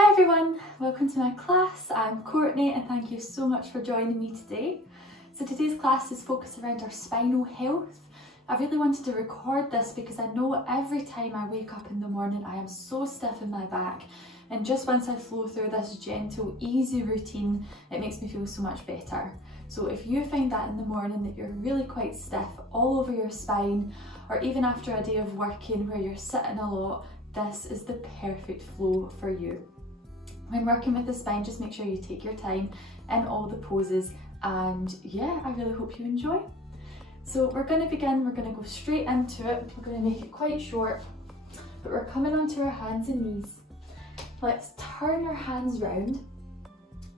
Hi everyone, welcome to my class. I'm Courtney and thank you so much for joining me today. So today's class is focused around our spinal health. I really wanted to record this because I know every time I wake up in the morning I am so stiff in my back, and just once I flow through this gentle, easy routine, it makes me feel so much better. So if you find that in the morning that you're really quite stiff all over your spine, or even after a day of working where you're sitting a lot, this is the perfect flow for you. When working with the spine, just make sure you take your time in all the poses, and yeah, I really hope you enjoy. So we're going to begin, we're going to go straight into it. We're going to make it quite short, but we're coming onto our hands and knees. Let's turn our hands round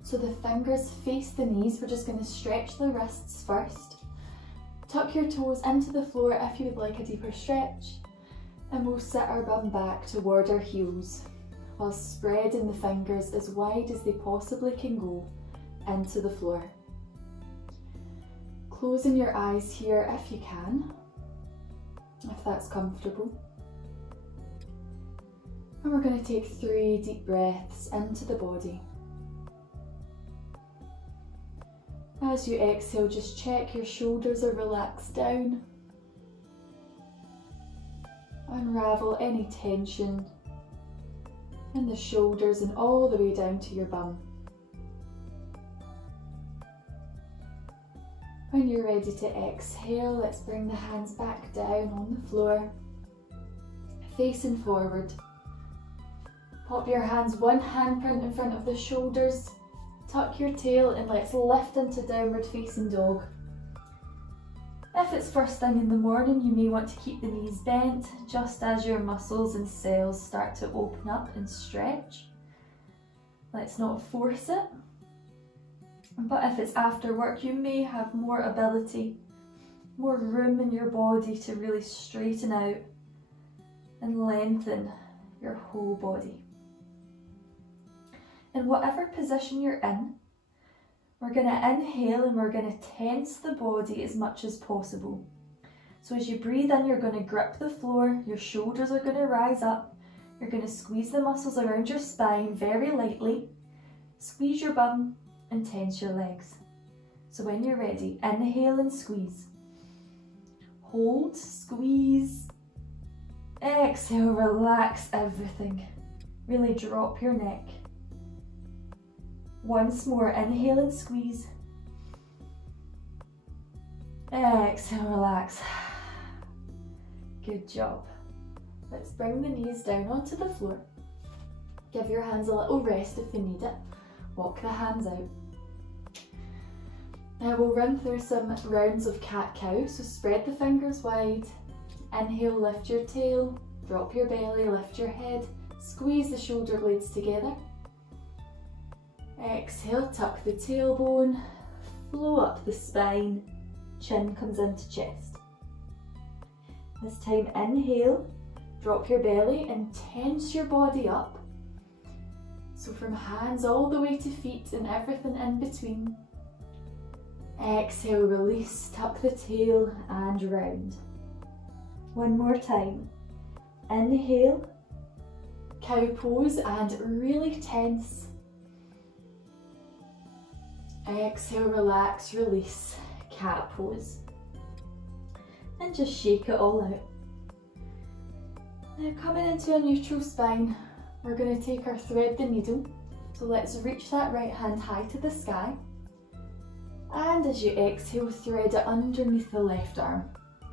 so the fingers face the knees. We're just going to stretch the wrists first. Tuck your toes into the floor if you would like a deeper stretch, and we'll sit our bum back toward our heels, while spreading the fingers as wide as they possibly can go into the floor. Closing your eyes here if you can, if that's comfortable. And we're going to take 3 deep breaths into the body. As you exhale, just check your shoulders are relaxed down. Unravel any tension in the shoulders and all the way down to your bum. When you're ready to exhale, let's bring the hands back down on the floor, facing forward. Pop your hands one handprint in front of the shoulders, tuck your tail, and let's lift into downward facing dog. If it's first thing in the morning, you may want to keep the knees bent just as your muscles and cells start to open up and stretch. Let's not force it. But if it's after work, you may have more ability, more room in your body to really straighten out and lengthen your whole body. In whatever position you're in, we're going to inhale and we're going to tense the body as much as possible. So as you breathe in, you're going to grip the floor, your shoulders are going to rise up, you're going to squeeze the muscles around your spine very lightly, squeeze your bum and tense your legs. So when you're ready, inhale and squeeze. Hold, squeeze, exhale, relax everything. Really drop your neck. Once more, inhale and squeeze. Exhale, relax. Good job. Let's bring the knees down onto the floor. Give your hands a little rest if they need it. Walk the hands out. Now we'll run through some rounds of cat-cow, so spread the fingers wide. Inhale, lift your tail, drop your belly, lift your head, squeeze the shoulder blades together. Exhale, tuck the tailbone, flow up the spine, chin comes into chest. This time inhale, drop your belly and tense your body up. So from hands all the way to feet and everything in between. Exhale, release, tuck the tail and round. One more time. Inhale, cow pose and really tense. Exhale, relax, release, cat pose. And just shake it all out. Now coming into a neutral spine, we're going to take our thread the needle. So let's reach that right hand high to the sky. And as you exhale, thread it underneath the left arm.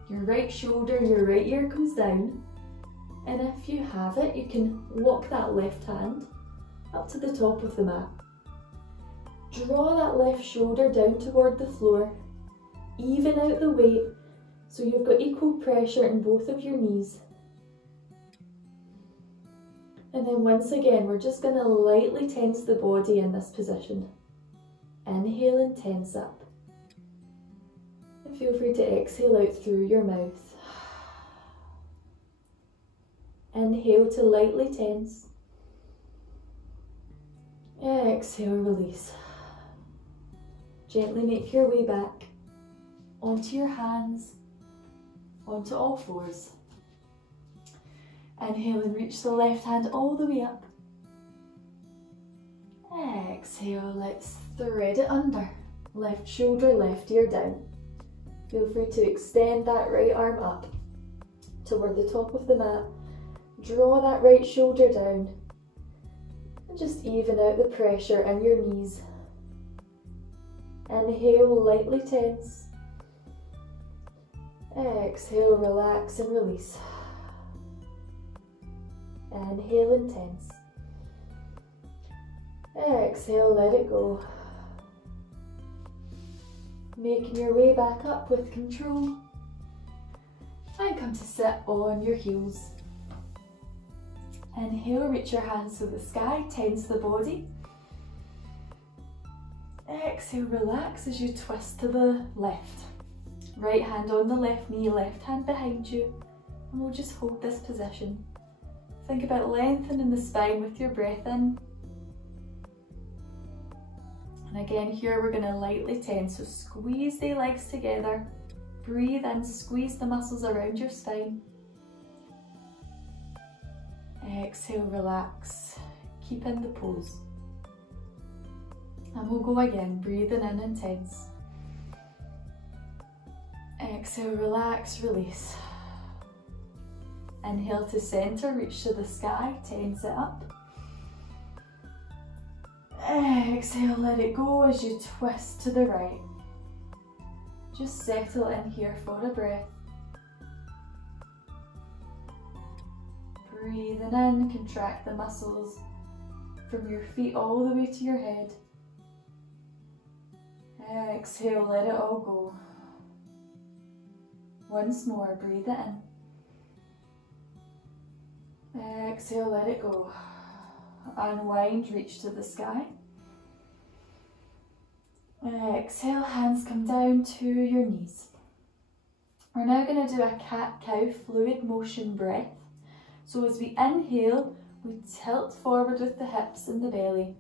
Your right shoulder, your right ear comes down. And if you have it, you can walk that left hand up to the top of the mat. Draw that left shoulder down toward the floor, even out the weight so you've got equal pressure in both of your knees. And then once again, we're just going to lightly tense the body in this position. Inhale and tense up. And feel free to exhale out through your mouth. Inhale to lightly tense. Exhale, release. Gently make your way back onto your hands, onto all fours. Inhale and reach the left hand all the way up. Exhale, let's thread it under. Left shoulder, left ear down. Feel free to extend that right arm up toward the top of the mat. Draw that right shoulder down and just even out the pressure in your knees. Inhale, lightly tense. Exhale, relax and release. Inhale and tense. Exhale, let it go. Making your way back up with control. And come to sit on your heels. Inhale, reach your hands to the sky, tense the body. Exhale, relax as you twist to the left. Right hand on the left knee, left hand behind you. And we'll just hold this position. Think about lengthening the spine with your breath in. And again, here we're going to lightly tense, so squeeze the legs together. Breathe in, squeeze the muscles around your spine. Exhale, relax. Keep in the pose. And we'll go again, breathing in and tense. Exhale, relax, release. Inhale to center, reach to the sky, tense it up. Exhale, let it go as you twist to the right. Just settle in here for a breath. Breathing in, contract the muscles from your feet all the way to your head. Exhale, let it all go. Once more, breathe it in. Exhale, let it go. Unwind, reach to the sky. Exhale, hands come down to your knees. We're now going to do a cat-cow fluid motion breath. So as we inhale, we tilt forward with the hips and the belly.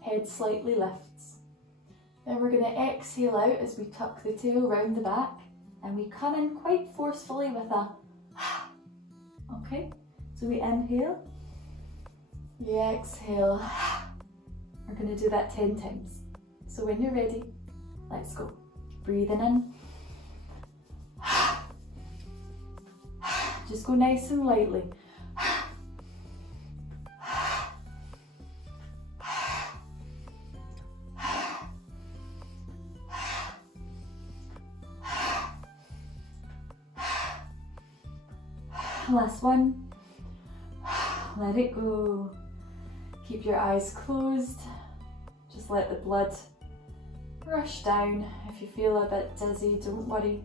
Head slightly lifts. Then we're going to exhale out as we tuck the tail round the back. And we come in quite forcefully with a okay? So we inhale. You exhale. We're going to do that 10 times. So when you're ready, let's go. Breathing in. Just go nice and lightly. Last one. Let it go. Keep your eyes closed. Just let the blood rush down. If you feel a bit dizzy, don't worry.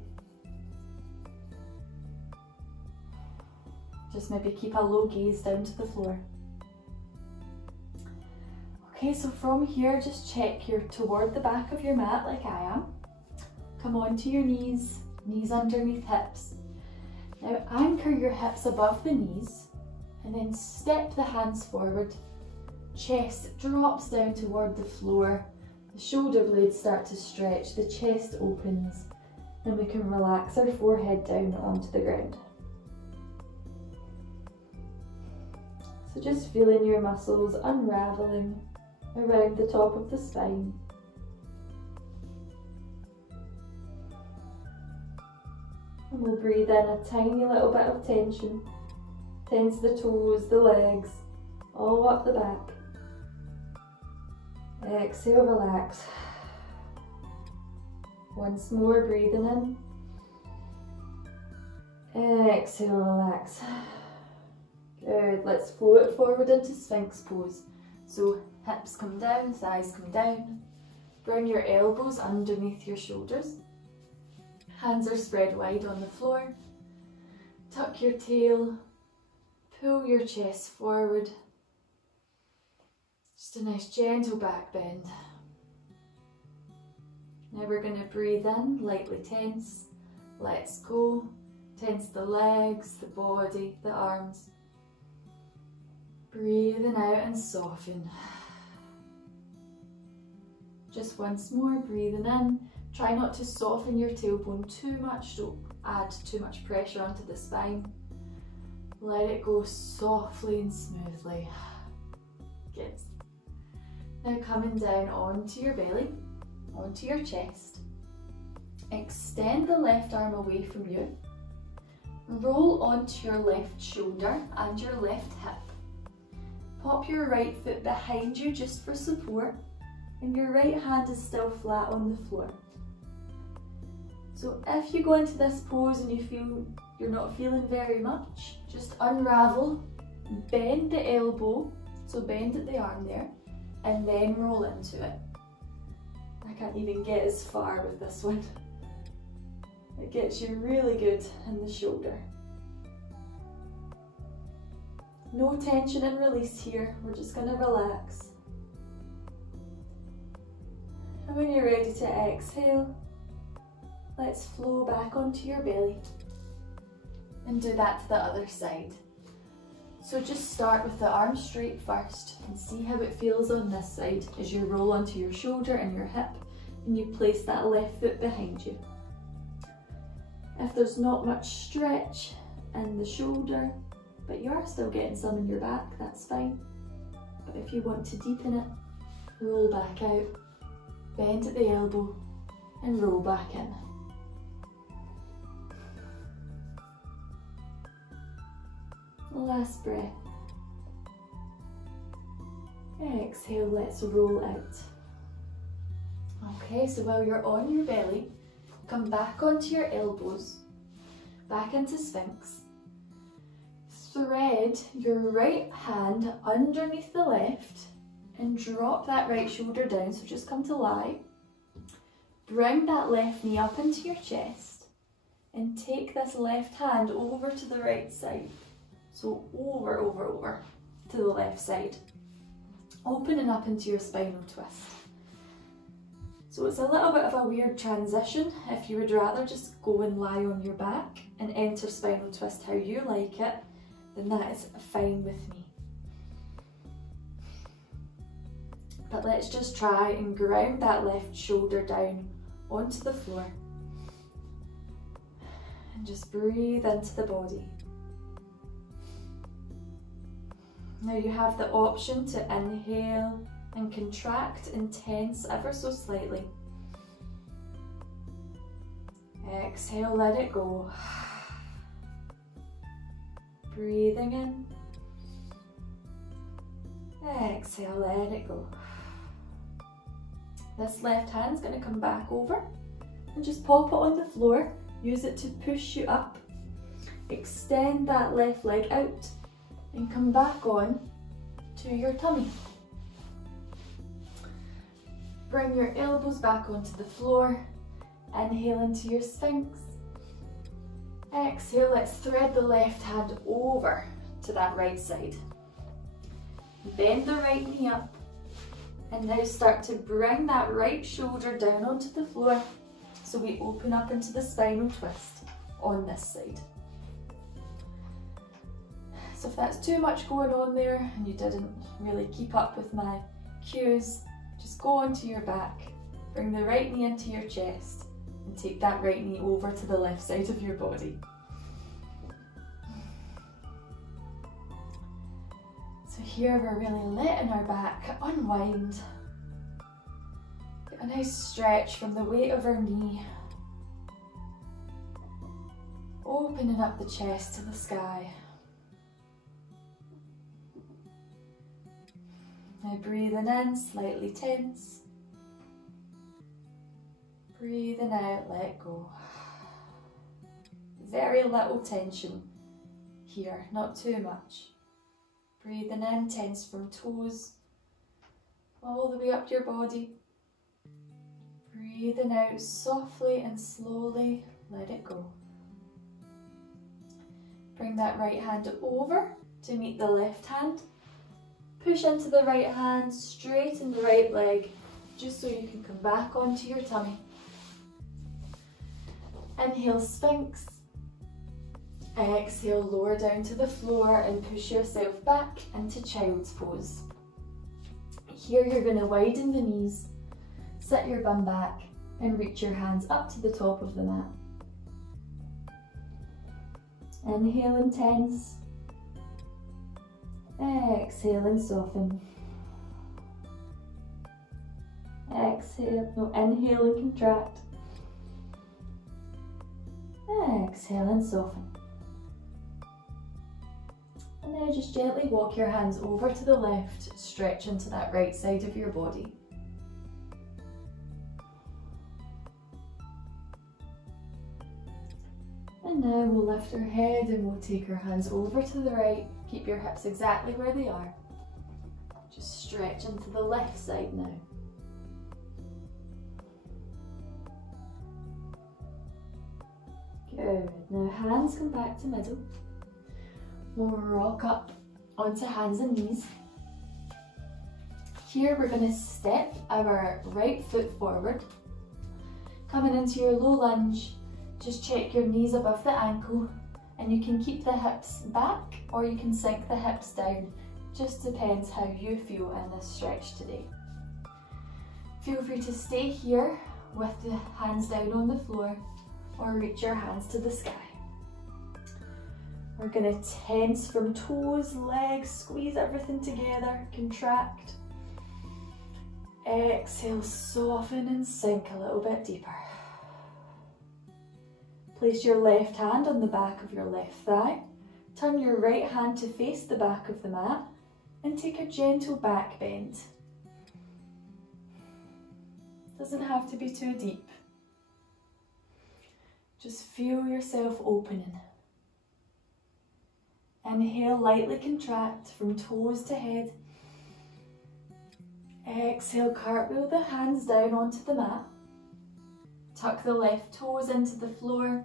Just maybe keep a low gaze down to the floor. Okay, so from here, just check you're toward the back of your mat like I am. Come onto your knees, knees underneath hips. Now anchor your hips above the knees and then step the hands forward. Chest drops down toward the floor. The shoulder blades start to stretch, the chest opens, and we can relax our forehead down onto the ground. So just feeling your muscles unraveling around the top of the spine. And we'll breathe in a tiny little bit of tension. Tense the toes, the legs, all up the back. Exhale, relax. Once more, breathing in. Exhale, relax. Good, let's float forward into Sphinx pose. So hips come down, thighs come down. Bring your elbows underneath your shoulders. Hands are spread wide on the floor. Tuck your tail, pull your chest forward. Just a nice gentle back bend. Now we're going to breathe in, lightly tense. Let's go. Tense the legs, the body, the arms. Breathing out and soften. Just once more, breathing in. Try not to soften your tailbone too much, don't add too much pressure onto the spine. Let it go softly and smoothly. Good. Now coming down onto your belly, onto your chest. Extend the left arm away from you. Roll onto your left shoulder and your left hip. Pop your right foot behind you just for support, and your right hand is still flat on the floor. So if you go into this pose and you feel you're not feeling very much, just unravel, bend the elbow, so bend at the arm there, and then roll into it. I can't even get as far with this one. It gets you really good in the shoulder. No tension and release here, we're just going to relax. And when you're ready to exhale, let's flow back onto your belly and do that to the other side. So just start with the arms straight first and see how it feels on this side as you roll onto your shoulder and your hip and you place that left foot behind you. If there's not much stretch in the shoulder, but you are still getting some in your back, that's fine. But if you want to deepen it, roll back out, bend at the elbow and roll back in. Last breath. Exhale, let's roll out. Okay, so while you're on your belly, come back onto your elbows, back into Sphinx. Thread your right hand underneath the left and drop that right shoulder down, so just come to lie. Bring that left knee up into your chest and take this left hand over to the right side. So over to the left side, opening up into your spinal twist. So it's a little bit of a weird transition. If you would rather just go and lie on your back and enter spinal twist how you like it, then that is fine with me. But let's just try and ground that left shoulder down onto the floor. And just breathe into the body. Now you have the option to inhale and contract and tense ever so slightly. Exhale, let it go. Breathing in. Exhale, let it go. This left hand's going to come back over and just pop it on the floor. Use it to push you up. Extend that left leg out and come back on to your tummy. Bring your elbows back onto the floor. Inhale into your Sphinx. Exhale, let's thread the left hand over to that right side. Bend the right knee up and now start to bring that right shoulder down onto the floor so we open up into the spinal twist on this side. So if that's too much going on there and you didn't really keep up with my cues, just go onto your back, bring the right knee into your chest and take that right knee over to the left side of your body. So here we're really letting our back unwind. Get a nice stretch from the weight of our knee. Opening up the chest to the sky. Now breathing in, slightly tense. Breathing out, let go. Very little tension here, not too much. Breathing in, tense from toes, all the way up your body. Breathing out softly and slowly, let it go. Bring that right hand over to meet the left hand. Push into the right hand, straighten the right leg, just so you can come back onto your tummy. Inhale, Sphinx. Exhale, lower down to the floor and push yourself back into child's pose. Here you're going to widen the knees, sit your bum back and reach your hands up to the top of the mat. Inhale and tense. Exhale and soften. Inhale and contract. Exhale and soften. And now just gently walk your hands over to the left, stretch into that right side of your body. And now we'll lift our head and we'll take our hands over to the right. Keep your hips exactly where they are. Just stretch into the left side now. Good. Now hands come back to middle. We'll rock up onto hands and knees. Here we're going to step our right foot forward. Coming into your low lunge, just check your knees above the ankle, and you can keep the hips back or you can sink the hips down. Just depends how you feel in this stretch today. Feel free to stay here with the hands down on the floor or reach your hands to the sky. We're going to tense from toes, legs, squeeze everything together, contract. Exhale, soften and sink a little bit deeper. Place your left hand on the back of your left thigh. Turn your right hand to face the back of the mat and take a gentle back bend. Doesn't have to be too deep. Just feel yourself opening. Inhale, lightly contract from toes to head. Exhale, cartwheel the hands down onto the mat. Tuck the left toes into the floor.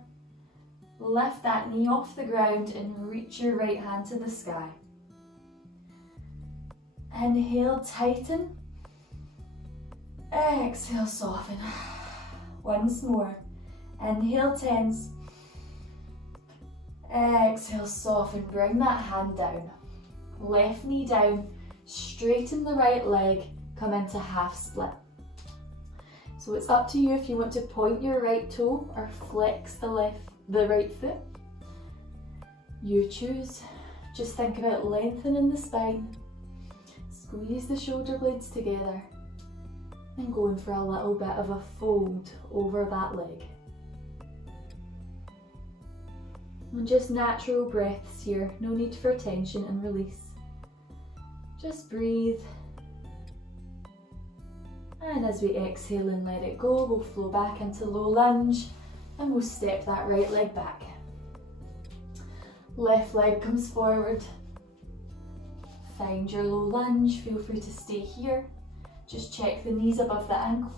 Lift that knee off the ground and reach your right hand to the sky. Inhale, tighten. Exhale, soften. Once more. Inhale, tense. Exhale, soften. Bring that hand down. Left knee down. Straighten the right leg. Come into half split. So it's up to you if you want to point your right toe or flex the right foot. You choose. Just think about lengthening the spine. Squeeze the shoulder blades together and going for a little bit of a fold over that leg. And just natural breaths here, no need for tension and release. Just breathe. And as we exhale and let it go, we'll flow back into low lunge and we'll step that right leg back. Left leg comes forward. Find your low lunge, feel free to stay here. Just check the knees above the ankle.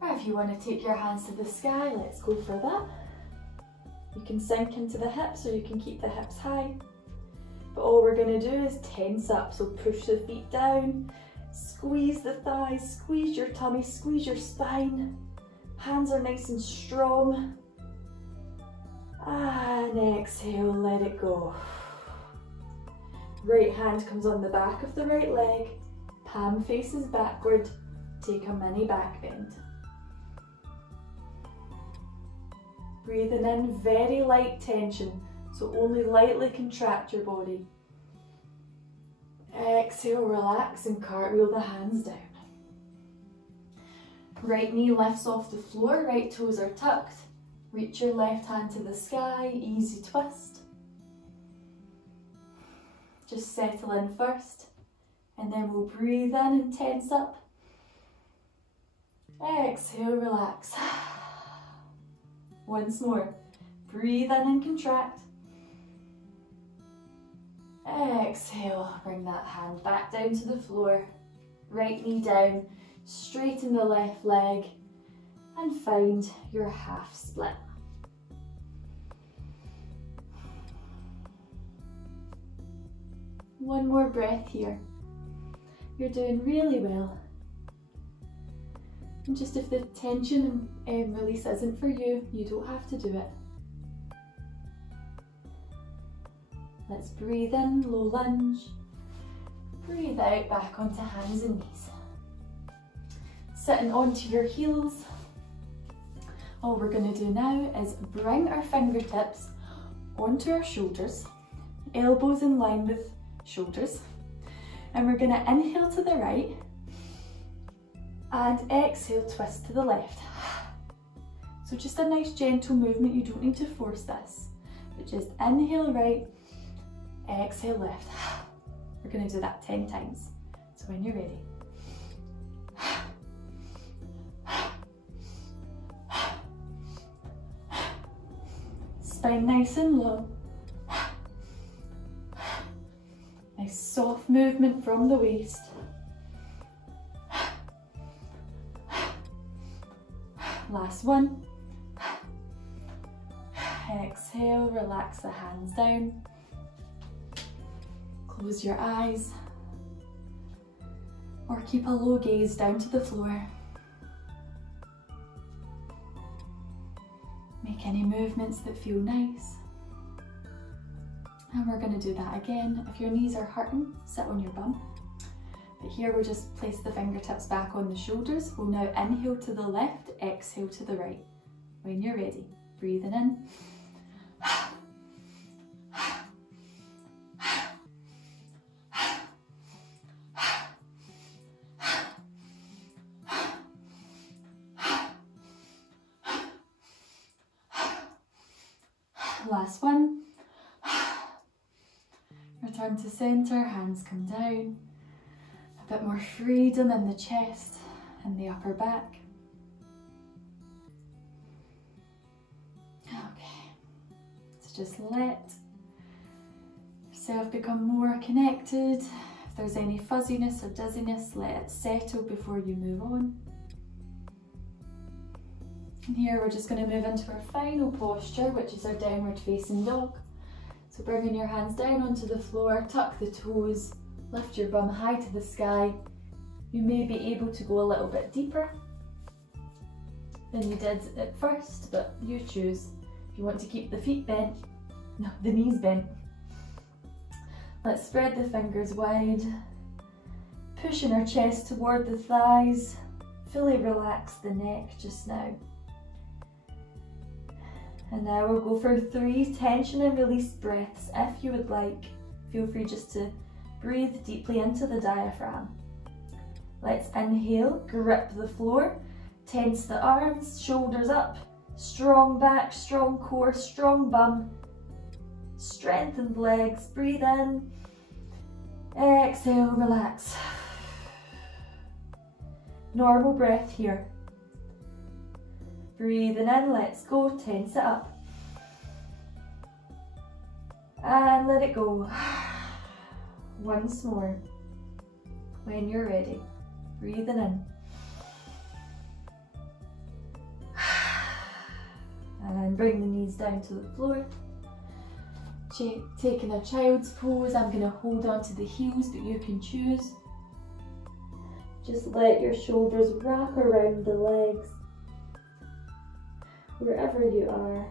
Or if you want to take your hands to the sky, let's go for that. You can sink into the hips or you can keep the hips high. But all we're going to do is tense up, so push the feet down, squeeze the thighs, squeeze your tummy, squeeze your spine. Hands are nice and strong. And exhale, let it go. Right hand comes on the back of the right leg, palm faces backward, take a mini back bend. Breathing in very light tension, so only lightly contract your body. Exhale, relax and cartwheel the hands down. Right knee lifts off the floor, right toes are tucked. Reach your left hand to the sky, easy twist. Just settle in first, and then we'll breathe in and tense up. Exhale, relax. Once more, breathe in and contract. Exhale, bring that hand back down to the floor. Right knee down, straighten the left leg, and find your half split. One more breath here. You're doing really well. And just if the tension and release isn't for you, you don't have to do it. Let's breathe in, low lunge. Breathe out, back onto hands and knees. Sitting onto your heels. All we're going to do now is bring our fingertips onto our shoulders, elbows in line with shoulders. And we're going to inhale to the right. And exhale, twist to the left. So just a nice gentle movement, you don't need to force this, but just inhale right, exhale left. We're going to do that 10 times. So when you're ready. Spine nice and low. Nice soft movement from the waist. Last one. Exhale, relax the hands down. Close your eyes. Or keep a low gaze down to the floor. Make any movements that feel nice. And we're going to do that again. If your knees are hurting, sit on your bum. But here we'll just place the fingertips back on the shoulders. We'll now inhale to the left, exhale to the right. When you're ready, breathing in. Last one. Return to centre, hands come down. A bit more freedom in the chest and the upper back. Okay, so just let yourself become more connected. If there's any fuzziness or dizziness, let it settle before you move on. And here we're just going to move into our final posture, which is our downward facing dog. So bringing your hands down onto the floor, tuck the toes, lift your bum high to the sky. You may be able to go a little bit deeper than you did at first, but you choose. If you want to keep the feet bent, no, the knees bent. Let's spread the fingers wide, pushing our chest toward the thighs. Fully relax the neck just now. And now we'll go for 3 tension and release breaths. If you would like, feel free just to breathe deeply into the diaphragm. Let's inhale, grip the floor, tense the arms, shoulders up, strong back, strong core, strong bum, strengthened legs. Breathe in, exhale, relax. Normal breath here. Breathing in, let's go, tense it up. And let it go. Once more. When you're ready, breathing in. And bring the knees down to the floor. Taking a child's pose, I'm going to hold on to the heels, but you can choose. Just let your shoulders wrap around the legs. Wherever you are.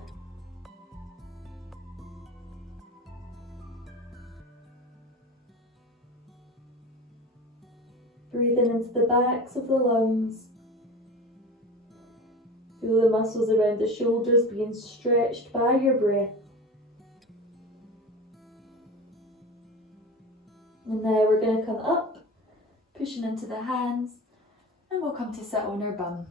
Breathing into the backs of the lungs. Feel the muscles around the shoulders being stretched by your breath. And now we're going to come up, pushing into the hands, and we'll come to sit on our bum.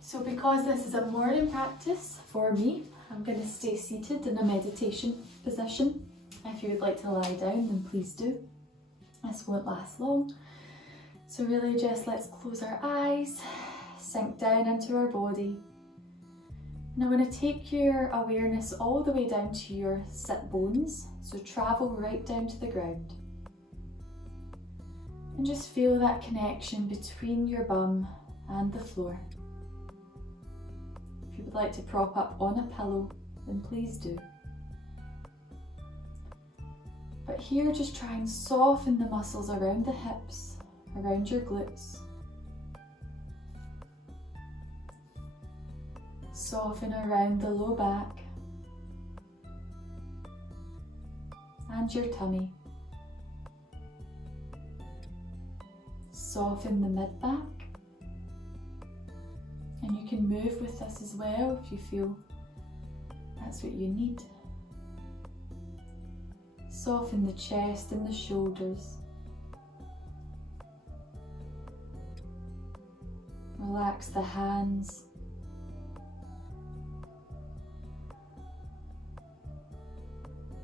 So because this is a morning practice for me, I'm going to stay seated in a meditation position. If you would like to lie down, then please do. This won't last long. So really just let's close our eyes, sink down into our body. And I want to take your awareness all the way down to your sit bones. So travel right down to the ground. And just feel that connection between your bum and the floor. If you would like to prop up on a pillow, then please do. But here just try and soften the muscles around the hips, around your glutes. Soften around the low back and your tummy. Soften the mid back. And you can move with this as well if you feel that's what you need. Soften the chest and the shoulders. Relax the hands.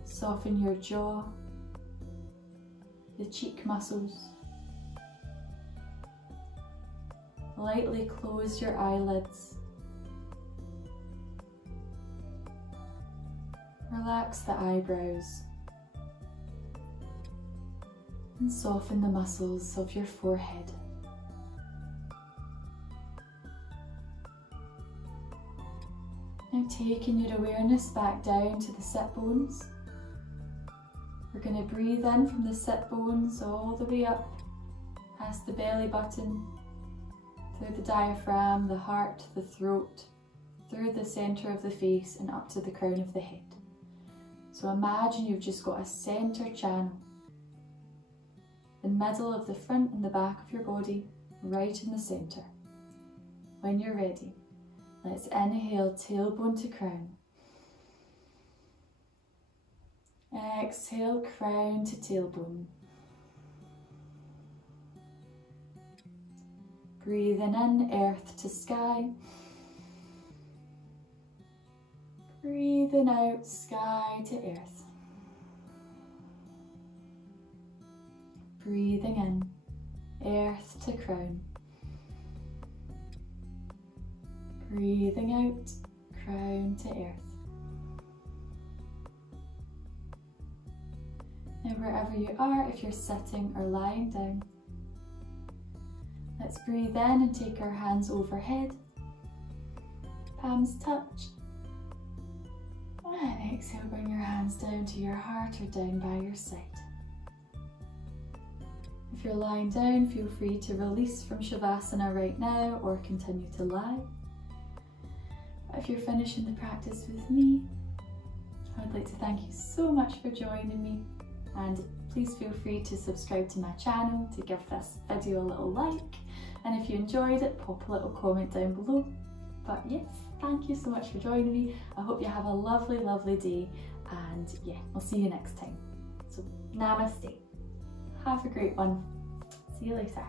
Soften your jaw, the cheek muscles. Lightly close your eyelids. Relax the eyebrows and soften the muscles of your forehead. Now taking your awareness back down to the sit bones. We're going to breathe in from the sit bones all the way up past the belly button, through the diaphragm, the heart, the throat, through the centre of the face and up to the crown of the head. So imagine you've just got a centre channel, the middle of the front and the back of your body, right in the centre. When you're ready, let's inhale tailbone to crown. Exhale, crown to tailbone. Breathing in, earth to sky. Breathing out, sky to earth. Breathing in, earth to crown. Breathing out, crown to earth. Now wherever you are, if you're sitting or lying down, let's breathe in and take our hands overhead, palms touch, and exhale, bring your hands down to your heart or down by your side. If you're lying down, feel free to release from Shavasana right now or continue to lie. If you're finishing the practice with me, I would like to thank you so much for joining me, and please feel free to subscribe to my channel, to give this video a little like, and if you enjoyed it, pop a little comment down below. But yes, thank you so much for joining me. I hope you have a lovely, lovely day, and yeah, I'll see you next time. So namaste. Have a great one. See you later.